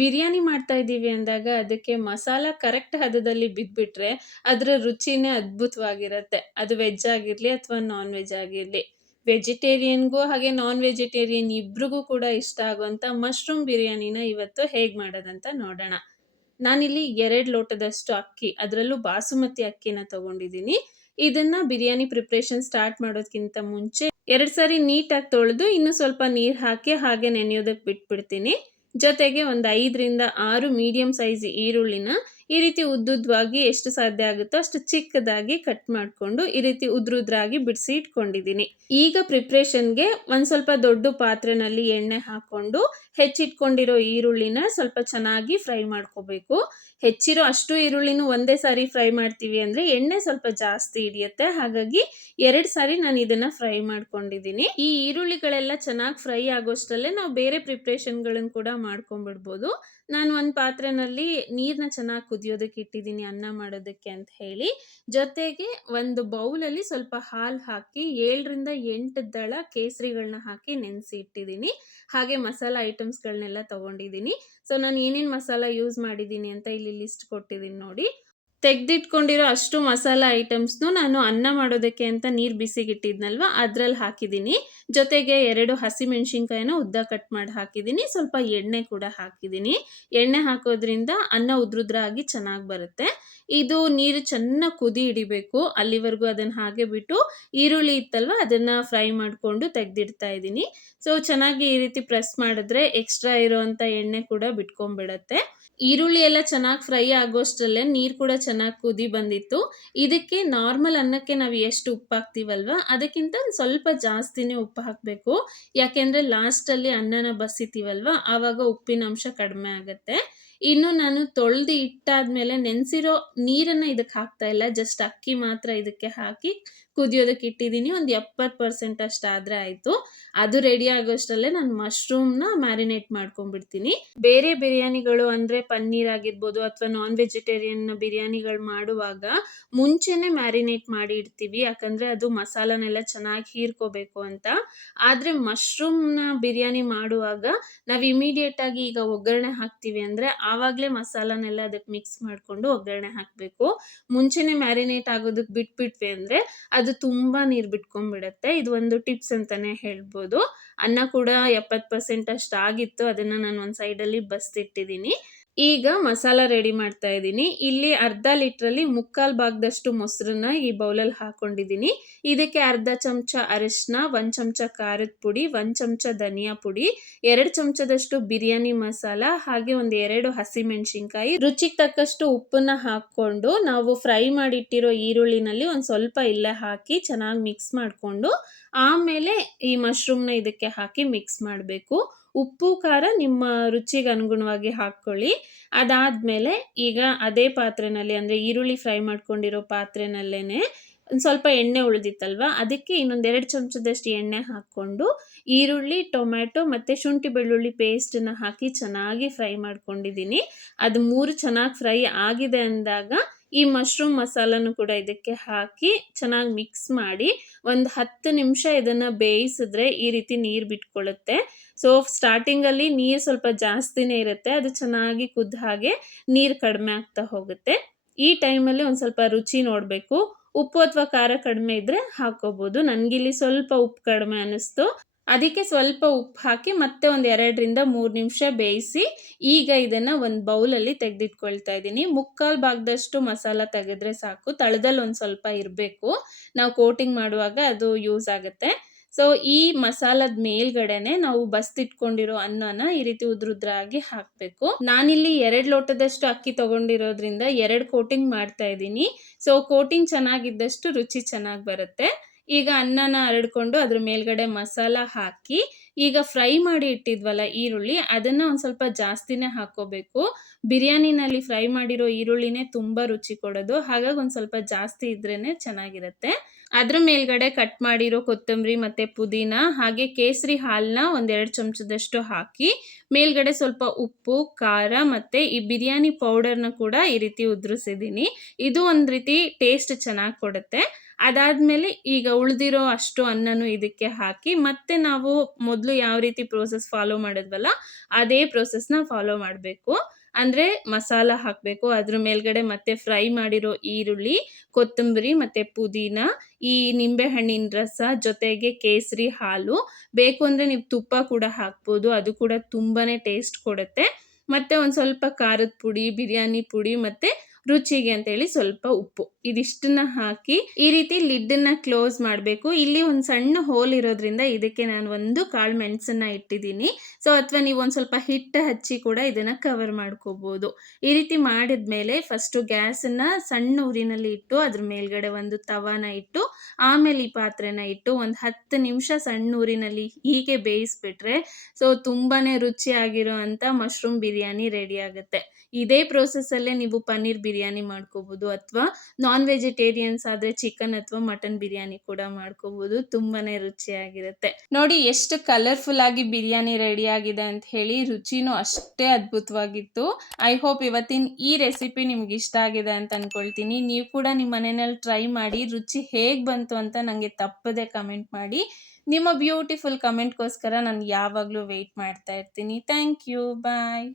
ಬಿರಿಯಾನಿ ಮಾಡ್ತಾ ಇದ್ದೀವಿ ಅಂದಾಗ ಅದಕ್ಕೆ ಮಸಾಲ ಕರೆಕ್ಟ್ ಹದದಲ್ಲಿ ಬಿದ್ದುಬಿಟ್ರೆ ಅದರ ರುಚಿನೇ ಅದ್ಭುತವಾಗಿರುತ್ತೆ. ಅದು ವೆಜ್ ಆಗಿರಲಿ ಅಥವಾ ನಾನ್ ವೆಜ್ ಆಗಿರಲಿ. ವೆಜಿಟೇರಿಯನ್ಗೂ ಹಾಗೆ ನಾನ್ ವೆಜಿಟೇರಿಯನ್ ಇಬ್ರಿಗೂ ಕೂಡ ಇಷ್ಟ ಆಗುವಂಥ ಮಶ್ರೂಮ್ ಬಿರಿಯಾನಿನ ಇವತ್ತು ಹೇಗೆ ಮಾಡೋದಂತ ನೋಡೋಣ. ನಾನಿಲ್ಲಿ ಎರಡು ಲೋಟದಷ್ಟು ಅಕ್ಕಿ, ಅದರಲ್ಲೂ ಬಾಸುಮತಿ ಅಕ್ಕಿನ ತಗೊಂಡಿದ್ದೀನಿ. ಇದನ್ನ ಬಿರಿಯಾನಿ ಪ್ರಿಪ್ರೇಷನ್ ಸ್ಟಾರ್ಟ್ ಮಾಡೋದಕ್ಕಿಂತ ಮುಂಚೆ ಎರಡು ಸಾರಿ ನೀಟಾಗಿ ತೊಳೆದು ಇನ್ನು ಸ್ವಲ್ಪ ನೀರು ಹಾಕಿ ಹಾಗೆ ನೆನೆಯೋದಕ್ಕೆ ಬಿಟ್ಬಿಡ್ತೀನಿ. ಜೊತೆಗೆ ಒಂದು ಐದರಿಂದ ಆರು ಮೀಡಿಯಂ ಸೈಜ್ ಈರುಳ್ಳಿನ ಈ ರೀತಿ ಉದ್ದುದ್ವಾಗಿ ಎಷ್ಟು ಸಾಧ್ಯ ಆಗುತ್ತೋ ಅಷ್ಟು ಚಿಕ್ಕದಾಗಿ ಕಟ್ ಮಾಡಿಕೊಂಡು ಈ ರೀತಿ ಉದ್ರುದ್ರಾಗಿ ಬಿಡಿಸಿ ಇಟ್ಕೊಂಡಿದ್ದೀನಿ. ಈಗ ಪ್ರಿಪ್ರೇಷನ್ಗೆ ಒಂದು ಸ್ವಲ್ಪ ದೊಡ್ಡ ಪಾತ್ರೆನಲ್ಲಿ ಎಣ್ಣೆ ಹಾಕ್ಕೊಂಡು ಹೆಚ್ಚಿಟ್ಕೊಂಡಿರೋ ಈರುಳ್ಳಿನ ಸ್ವಲ್ಪ ಚೆನ್ನಾಗಿ ಫ್ರೈ ಮಾಡ್ಕೋಬೇಕು. ಹೆಚ್ಚಿರೋ ಅಷ್ಟು ಈರುಳ್ಳಿನೂ ಒಂದೇ ಸಾರಿ ಫ್ರೈ ಮಾಡ್ತೀವಿ ಅಂದರೆ ಎಣ್ಣೆ ಸ್ವಲ್ಪ ಜಾಸ್ತಿ ಹಿಡಿಯುತ್ತೆ. ಹಾಗಾಗಿ ಎರಡು ಸಾರಿ ನಾನು ಇದನ್ನು ಫ್ರೈ ಮಾಡ್ಕೊಂಡಿದ್ದೀನಿ. ಈ ಈರುಳ್ಳಿಗಳೆಲ್ಲ ಚೆನ್ನಾಗಿ ಫ್ರೈ ಆಗೋಷ್ಟರಲ್ಲೇ ನಾವು ಬೇರೆ ಪ್ರಿಪ್ರೇಷನ್ಗಳನ್ನು ಕೂಡ ಮಾಡ್ಕೊಂಡ್ಬಿಡ್ಬೋದು. ನಾನು ಒಂದು ಪಾತ್ರೆನಲ್ಲಿ ನೀರನ್ನ ಚೆನ್ನಾಗಿ ಕುದಿಯೋದಕ್ಕೆ ಇಟ್ಟಿದ್ದೀನಿ, ಅನ್ನ ಮಾಡೋದಕ್ಕೆ ಅಂತ ಹೇಳಿ. ಜೊತೆಗೆ ಒಂದು ಬೌಲಲ್ಲಿ ಸ್ವಲ್ಪ ಹಾಲು ಹಾಕಿ, ಏಳರಿಂದ ಎಂಟು ದಳ ಕೇಸರಿಗಳನ್ನ ಹಾಕಿ ನೆನೆಸಿ ಇಟ್ಟಿದ್ದೀನಿ. ಹಾಗೆ ಮಸಾಲ ಐಟಮ್ಸ್ಗಳನ್ನೆಲ್ಲ ತೊಗೊಂಡಿದ್ದೀನಿ. ಸೊ, ನಾನು ಏನೇನು ಮಸಾಲ ಯೂಸ್ ಮಾಡಿದ್ದೀನಿ ಅಂತ ಇಲ್ಲಿ ಲಿಸ್ಟ್ ಕೊಟ್ಟಿದ್ದೀನಿ ನೋಡಿ. ತೆಗೆದಿಟ್ಕೊಂಡಿರೋ ಅಷ್ಟು ಮಸಾಲ ಐಟಮ್ಸ್ನು ನಾನು ಅನ್ನ ಮಾಡೋದಕ್ಕೆ ಅಂತ ನೀರು ಬಿಸಿಗಿಟ್ಟಿದ್ನಲ್ವ? ಅದ್ರಲ್ಲಿ ಹಾಕಿದ್ದೀನಿ. ಜೊತೆಗೆ ಎರಡು ಹಸಿಮೆಣ್ಸಿನ್ಕಾಯಿನ ಉದ್ದ ಕಟ್ ಮಾಡಿ ಹಾಕಿದ್ದೀನಿ. ಸ್ವಲ್ಪ ಎಣ್ಣೆ ಕೂಡ ಹಾಕಿದ್ದೀನಿ. ಎಣ್ಣೆ ಹಾಕೋದ್ರಿಂದ ಅನ್ನ ಉದ್ರುದ್ರಾಗಿ ಚೆನ್ನಾಗಿ ಬರುತ್ತೆ. ಇದು ನೀರು ಚೆನ್ನಾಗಿ ಕುದಿ ಹಿಡಿಬೇಕು. ಅಲ್ಲಿವರೆಗೂ ಅದನ್ನು ಹಾಗೆ ಬಿಟ್ಟು ಈರುಳ್ಳಿ ಇತ್ತಲ್ವ, ಅದನ್ನು ಫ್ರೈ ಮಾಡಿಕೊಂಡು ತೆಗೆದಿಡ್ತಾ ಇದ್ದೀನಿ. ಸೊ ಚೆನ್ನಾಗಿ ಈ ರೀತಿ ಪ್ರೆಸ್ ಮಾಡಿದ್ರೆ ಎಕ್ಸ್ಟ್ರಾ ಇರೋವಂಥ ಎಣ್ಣೆ ಕೂಡ ಬಿಟ್ಕೊಂಡ್ಬಿಡತ್ತೆ. ಈರುಳ್ಳಿ ಎಲ್ಲ ಚೆನ್ನಾಗಿ ಫ್ರೈ ಆಗೋಷ್ಟರಲ್ಲೇ ನೀರು ಕೂಡ ಚೆನ್ನಾಗಿ ಕುದಿ ಬಂದಿತ್ತು. ಇದಕ್ಕೆ ನಾರ್ಮಲ್ ಅನ್ನಕ್ಕೆ ನಾವು ಎಷ್ಟು ಉಪ್ಪು ಹಾಕ್ತೀವಲ್ವ, ಅದಕ್ಕಿಂತ ಸ್ವಲ್ಪ ಜಾಸ್ತಿನೇ ಉಪ್ಪು ಹಾಕಬೇಕು. ಯಾಕೆಂದರೆ ಲಾಸ್ಟಲ್ಲಿ ಅನ್ನನ ಬಸಿತೀವಲ್ವ, ಆವಾಗ ಉಪ್ಪಿನ ಅಂಶ ಕಡಿಮೆ ಆಗುತ್ತೆ. ಇನ್ನು ನಾನು ತೊಳೆದು ಇಟ್ಟಾದ್ಮೇಲೆ ನೆನೆಸಿರೋ ನೀರನ್ನು ಇದಕ್ಕೆ ಹಾಕ್ತಾ ಇಲ್ಲ ಜಸ್ಟ್ ಅಕ್ಕಿ ಮಾತ್ರ ಇದಕ್ಕೆ ಹಾಕಿ ಕುದಿಯೋದಕ್ಕೆ ಇಟ್ಟಿದ್ದೀನಿ. ಒಂದು ಎಪ್ಪತ್ತು ಪರ್ಸೆಂಟ್ ಅಷ್ಟು ಆದರೆ ಆಯಿತು. ಅದು ರೆಡಿ ಆಗೋಷ್ಟರಲ್ಲೇ ನಾನು ಮಶ್ರೂಮ್ನ ಮ್ಯಾರಿನೇಟ್ ಮಾಡ್ಕೊಂಡ್ಬಿಡ್ತೀನಿ. ಬೇರೆ ಬಿರಿಯಾನಿಗಳು ಅಂದರೆ ಪನ್ನೀರ್ ಆಗಿರ್ಬೋದು ಅಥವಾ ನಾನ್ ವೆಜಿಟೇರಿಯನ್ ಬಿರಿಯಾನಿಗಳು ಮಾಡುವಾಗ ಮುಂಚೆನೇ ಮ್ಯಾರಿನೇಟ್ ಮಾಡಿ ಇಡ್ತೀವಿ. ಯಾಕಂದರೆ ಅದು ಮಸಾಲನೆಲ್ಲ ಚೆನ್ನಾಗಿ ಹೀರ್ಕೋಬೇಕು ಅಂತ. ಆದರೆ ಮಶ್ರೂಮ್ನ ಬಿರಿಯಾನಿ ಮಾಡುವಾಗ ನಾವು ಇಮಿಡಿಯೇಟಾಗಿ ಈಗ ಒಗ್ಗರಣೆ ಹಾಕ್ತೀವಿ ಅಂದರೆ ಆವಾಗಲೇ ಮಸಾಲನೆಲ್ಲ ಅದಕ್ಕೆ ಮಿಕ್ಸ್ ಮಾಡಿಕೊಂಡು ಒಗ್ಗರಣೆ ಹಾಕಬೇಕು. ಮುಂಚೆನೇ ಮ್ಯಾರಿನೇಟ್ ಆಗೋದಕ್ಕೆ ಬಿಟ್ಬಿಟ್ವಿ ಅಂದರೆ ಅದು ತುಂಬ ನೀರು ಬಿಟ್ಕೊಂಡ್ಬಿಡತ್ತೆ. ಇದು ಒಂದು ಟಿಪ್ಸ್ ಅಂತಾನೆ ಹೇಳ್ಬೋದು. ಅನ್ನ ಕೂಡ ಎಪ್ಪತ್ತು ಪರ್ಸೆಂಟ್ ಅಷ್ಟು ಆಗಿತ್ತು. ಅದನ್ನು ನಾನು ಒಂದು ಸೈಡಲ್ಲಿ ಬಸ್ತಿಟ್ಟಿದ್ದೀನಿ ಈಗ ಮಸಾಲ ರೆಡಿ ಮಾಡ್ತಾ ಇದ್ದೀನಿ. ಇಲ್ಲಿ ಅರ್ಧ ಲೀಟ್ರಲ್ಲಿ ಮುಕ್ಕಾಲು ಭಾಗದಷ್ಟು ಮೊಸರನ್ನ ಈ ಬೌಲಲ್ಲಿ ಹಾಕೊಂಡಿದ್ದೀನಿ. ಇದಕ್ಕೆ ಅರ್ಧ ಚಮಚ ಅರಿಶಿನ ಒಂದು ಚಮಚ ಖಾರದ ಪುಡಿ, ಒಂದು ಚಮಚ ಧನಿಯಾ ಪುಡಿ, ಎರಡು ಚಮಚದಷ್ಟು ಬಿರಿಯಾನಿ ಮಸಾಲ, ಹಾಗೆ ಒಂದು ಎರಡು ಹಸಿಮೆಣಸಿನ್ಕಾಯಿ. ರುಚಿಗೆ ತಕ್ಕಷ್ಟು ಉಪ್ಪನ್ನ ಹಾಕ್ಕೊಂಡು ನಾವು ಫ್ರೈ ಮಾಡಿಟ್ಟಿರೋ ಈರುಳ್ಳಿನಲ್ಲಿ ಒಂದು ಸ್ವಲ್ಪ ಇಲ್ಲೇ ಹಾಕಿ ಚೆನ್ನಾಗಿ ಮಿಕ್ಸ್ ಮಾಡಿಕೊಂಡು, ಆಮೇಲೆ ಈ ಮಶ್ರೂಮ್ನ ಇದಕ್ಕೆ ಹಾಕಿ ಮಿಕ್ಸ್ ಮಾಡಬೇಕು. ಉಪ್ಪು, ಖಾರ ನಿಮ್ಮ ರುಚಿಗೆ ಅನುಗುಣವಾಗಿ ಹಾಕ್ಕೊಳ್ಳಿ. ಅದಾದಮೇಲೆ ಈಗ ಅದೇ ಪಾತ್ರೆನಲ್ಲಿ ಅಂದರೆ ಈರುಳ್ಳಿ ಫ್ರೈ ಮಾಡ್ಕೊಂಡಿರೋ ಪಾತ್ರೆನಲ್ಲೇ ಒಂದು ಸ್ವಲ್ಪ ಎಣ್ಣೆ ಉಳಿದಿತ್ತಲ್ವಾ? ಅದಕ್ಕೆ ಇನ್ನೊಂದೆರಡು ಚಮಚದಷ್ಟು ಎಣ್ಣೆ ಹಾಕ್ಕೊಂಡು ಈರುಳ್ಳಿ, ಟೊಮ್ಯಾಟೊ ಮತ್ತು ಶುಂಠಿ ಬೆಳ್ಳುಳ್ಳಿ ಪೇಸ್ಟನ್ನ ಹಾಕಿ ಚೆನ್ನಾಗಿ ಫ್ರೈ ಮಾಡ್ಕೊಂಡಿದ್ದೀನಿ. ಅದು ಮೂರು ಚೆನ್ನಾಗಿ ಫ್ರೈ ಆಗಿದೆ ಅಂದಾಗ ಈ ಮಶ್ರೂಮ್ ಮಸಾಲನು ಕೂಡ ಇದಕ್ಕೆ ಹಾಕಿ ಚೆನ್ನಾಗಿ ಮಿಕ್ಸ್ ಮಾಡಿ ಒಂದು ಹತ್ತು ನಿಮಿಷ ಇದನ್ನು ಬೇಯಿಸಿದ್ರೆ ಈ ರೀತಿ ನೀರು ಬಿಟ್ಕೊಳ್ಳುತ್ತೆ ಸೊ ಸ್ಟಾರ್ಟಿಂಗಲ್ಲಿ ನೀರು ಸ್ವಲ್ಪ ಜಾಸ್ತಿನೇ ಇರುತ್ತೆ. ಅದು ಚೆನ್ನಾಗಿ ಕುದ್ದ ಹಾಗೆ ನೀರು ಕಡಿಮೆ ಆಗ್ತಾ ಹೋಗುತ್ತೆ. ಈ ಟೈಮಲ್ಲಿ ಒಂದು ಸ್ವಲ್ಪ ರುಚಿ ನೋಡಬೇಕು. ಉಪ್ಪು ಅಥವಾ ಖಾರ ಕಡಿಮೆ ಇದ್ದರೆ ಹಾಕೋಬೋದು. ನನಗಿಲ್ಲಿ ಸ್ವಲ್ಪ ಉಪ್ಪು ಕಡಿಮೆ ಅನ್ನಿಸ್ತು ಅದಕ್ಕೆ ಸ್ವಲ್ಪ ಉಪ್ಪು ಹಾಕಿ ಮತ್ತೆ ಒಂದು ಎರಡರಿಂದ ಮೂರು ನಿಮಿಷ ಬೇಯಿಸಿ ಈಗ ಇದನ್ನು ಒಂದು ಬೌಲಲ್ಲಿ ತೆಗೆದಿಟ್ಕೊಳ್ತಾ ಇದ್ದೀನಿ. ಮುಕ್ಕಾಲು ಭಾಗದಷ್ಟು ಮಸಾಲ ತೆಗೆದ್ರೆ ಸಾಕು. ತಳದಲ್ಲಿ ಒಂದು ಸ್ವಲ್ಪ ಇರಬೇಕು. ನಾವು ಕೋಟಿಂಗ್ ಮಾಡುವಾಗ ಅದು ಯೂಸ್ ಆಗುತ್ತೆ. ಸೊ ಈ ಮಸಾಲದ ಮೇಲ್ಗಡೆನೆ ನಾವು ಬಸ್ತಿಟ್ಕೊಂಡಿರೋ ಅನ್ನನ ಈ ರೀತಿ ಉದ್ರುದ್ರಾಗಿ ಹಾಕಬೇಕು. ನಾನಿಲ್ಲಿ ಎರಡು ಲೋಟದಷ್ಟು ಅಕ್ಕಿ ತಗೊಂಡಿರೋದ್ರಿಂದ ಎರಡು ಕೋಟಿಂಗ್ ಮಾಡ್ತಾ ಇದ್ದೀನಿ. ಸೊ ಕೋಟಿಂಗ್ ಚೆನ್ನಾಗಿದ್ದಷ್ಟು ರುಚಿ ಚೆನ್ನಾಗಿ ಬರುತ್ತೆ. ಈಗ ಅನ್ನನ ಹರಡ್ಕೊಂಡು ಅದ್ರ ಮೇಲ್ಗಡೆ ಮಸಾಲ ಹಾಕಿ ಈಗ ಫ್ರೈ ಮಾಡಿ ಇಟ್ಟಿದ್ವಲ್ಲ ಈರುಳ್ಳಿ, ಅದನ್ನು ಒಂದು ಸ್ವಲ್ಪ ಜಾಸ್ತಿನೇ ಹಾಕ್ಕೋಬೇಕು ಬಿರಿಯಾನಿನಲ್ಲಿ ಫ್ರೈ ಮಾಡಿರೋ ಈರುಳ್ಳಿನೇ ತುಂಬ ರುಚಿ ಕೊಡೋದು, ಹಾಗಾಗಿ ಒಂದು ಸ್ವಲ್ಪ ಜಾಸ್ತಿ ಇದ್ರೇ ಚೆನ್ನಾಗಿರುತ್ತೆ. ಅದ್ರ ಮೇಲ್ಗಡೆ ಕಟ್ ಮಾಡಿರೋ ಕೊತ್ತಂಬರಿ ಮತ್ತು ಪುದೀನ, ಹಾಗೆ ಕೇಸರಿ ಹಾಲನ್ನ ಒಂದೆರಡು ಚಮಚದಷ್ಟು ಹಾಕಿ, ಮೇಲ್ಗಡೆ ಸ್ವಲ್ಪ ಉಪ್ಪು, ಖಾರ ಮತ್ತು ಈ ಬಿರಿಯಾನಿ ಪೌಡರ್ನ ಕೂಡ ಈ ರೀತಿ ಉದುರಿಸಿದ್ದೀನಿ ಇದು ಒಂದು ರೀತಿ ಟೇಸ್ಟ್ ಚೆನ್ನಾಗಿ ಕೊಡುತ್ತೆ. ಅದಾದಮೇಲೆ ಈಗ ಉಳಿದಿರೋ ಅಷ್ಟು ಅನ್ನನೂ ಇದಕ್ಕೆ ಹಾಕಿ ಮತ್ತೆ ನಾವು ಮೊದಲು ಯಾವ ರೀತಿ ಪ್ರೋಸೆಸ್ ಫಾಲೋ ಮಾಡಿದ್ವಲ್ಲ, ಅದೇ ಪ್ರೋಸೆಸ್ನ ಫಾಲೋ ಮಾಡಬೇಕು. ಅಂದರೆ ಮಸಾಲ ಹಾಕಬೇಕು, ಅದ್ರ ಮೇಲ್ಗಡೆ ಮತ್ತೆ ಫ್ರೈ ಮಾಡಿರೋ ಈರುಳ್ಳಿ, ಕೊತ್ತಂಬರಿ ಮತ್ತು ಪುದೀನ, ಈ ನಿಂಬೆಹಣ್ಣಿನ ರಸ, ಜೊತೆಗೆ ಕೇಸರಿ ಹಾಲು. ಬೇಕು ಅಂದರೆ ನೀವು ತುಪ್ಪ ಕೂಡ ಹಾಕ್ಬೋದು, ಅದು ಕೂಡ ತುಂಬಾ ಟೇಸ್ಟ್ ಕೊಡುತ್ತೆ. ಮತ್ತು ಒಂದು ಸ್ವಲ್ಪ ಖಾರದ ಪುಡಿ, ಬಿರಿಯಾನಿ ಪುಡಿ ಮತ್ತು ರುಚಿಗೆ ಅಂತೇಳಿ ಸ್ವಲ್ಪ ಉಪ್ಪು. ಇದಿಷ್ಟನ್ನ ಹಾಕಿ ಈ ರೀತಿ ಲಿಡ್ಡನ್ನ ಕ್ಲೋಸ್ ಮಾಡಬೇಕು. ಇಲ್ಲಿ ಒಂದು ಸಣ್ಣ ಹೋಲ್ ಇರೋದ್ರಿಂದ ಇದಕ್ಕೆ ನಾನು ಒಂದು ಕಾಳು ಮೆಣಸನ್ನ ಇಟ್ಟಿದ್ದೀನಿ. ಸೊ ಅಥವಾ ನೀವು ಒಂದು ಸ್ವಲ್ಪ ಹಿಟ್ಟು ಹಚ್ಚಿ ಕೂಡ ಇದನ್ನು ಕವರ್ ಮಾಡ್ಕೋಬೋದು. ಈ ರೀತಿ ಮಾಡಿದ ಮೇಲೆ ಫಸ್ಟು ಗ್ಯಾಸನ್ನು ಸಣ್ಣ ಊರಿನಲ್ಲಿ ಇಟ್ಟು ಅದ್ರ ಮೇಲ್ಗಡೆ ಒಂದು ತವಾನ ಇಟ್ಟು, ಆಮೇಲೆ ಈ ಪಾತ್ರೆನ ಇಟ್ಟು ಒಂದು ಹತ್ತು ನಿಮಿಷ ಸಣ್ಣ ಊರಿನಲ್ಲಿ ಹೀಗೆ ಬೇಯಿಸ್ಬಿಟ್ರೆ ಸೊ ತುಂಬಾ ರುಚಿಯಾಗಿರೋ ಮಶ್ರೂಮ್ ಬಿರಿಯಾನಿ ರೆಡಿ ಆಗುತ್ತೆ. ಇದೇ ಪ್ರೋಸೆಸ್ಸಲ್ಲೇ ನೀವು ಪನ್ನೀರ್ ಬಿರಿಯಾನಿ ಮಾಡ್ಕೋಬೋದು ಅಥವಾ ನಾನ್ ವೆಜಿಟೇರಿಯನ್ಸ್ ಆದರೆ ಚಿಕನ್ ಅಥವಾ ಮಟನ್ ಬಿರಿಯಾನಿ ಕೂಡ ಮಾಡ್ಕೋಬೋದು. ತುಂಬಾ ರುಚಿಯಾಗಿರುತ್ತೆ. ನೋಡಿ ಎಷ್ಟು ಕಲರ್ಫುಲ್ ಆಗಿ ಬಿರಿಯಾನಿ ರೆಡಿ ಆಗಿದೆ ಅಂತ ಹೇಳಿ ರುಚಿನೂ ಅಷ್ಟೇ ಅದ್ಭುತವಾಗಿತ್ತು. ಐ ಹೋಪ್ ಇವತ್ತಿನ ಈ ರೆಸಿಪಿ ನಿಮ್ಗೆ ಇಷ್ಟ ಆಗಿದೆ ಅಂತ ಅನ್ಕೊಳ್ತೀನಿ. ನೀವು ಕೂಡ ನಿಮ್ಮ ಮನೆಯಲ್ಲಿ ಟ್ರೈ ಮಾಡಿ ರುಚಿ ಹೇಗೆ ಬಂತು ಅಂತ ನನಗೆ ತಪ್ಪದೆ ಕಮೆಂಟ್ ಮಾಡಿ. ನಿಮ್ಮ ಬ್ಯೂಟಿಫುಲ್ ಕಮೆಂಟ್ಗೋಸ್ಕರ ನಾನು ಯಾವಾಗಲೂ ವೆಯ್ಟ್ ಮಾಡ್ತಾ ಇರ್ತೀನಿ. Thank you bye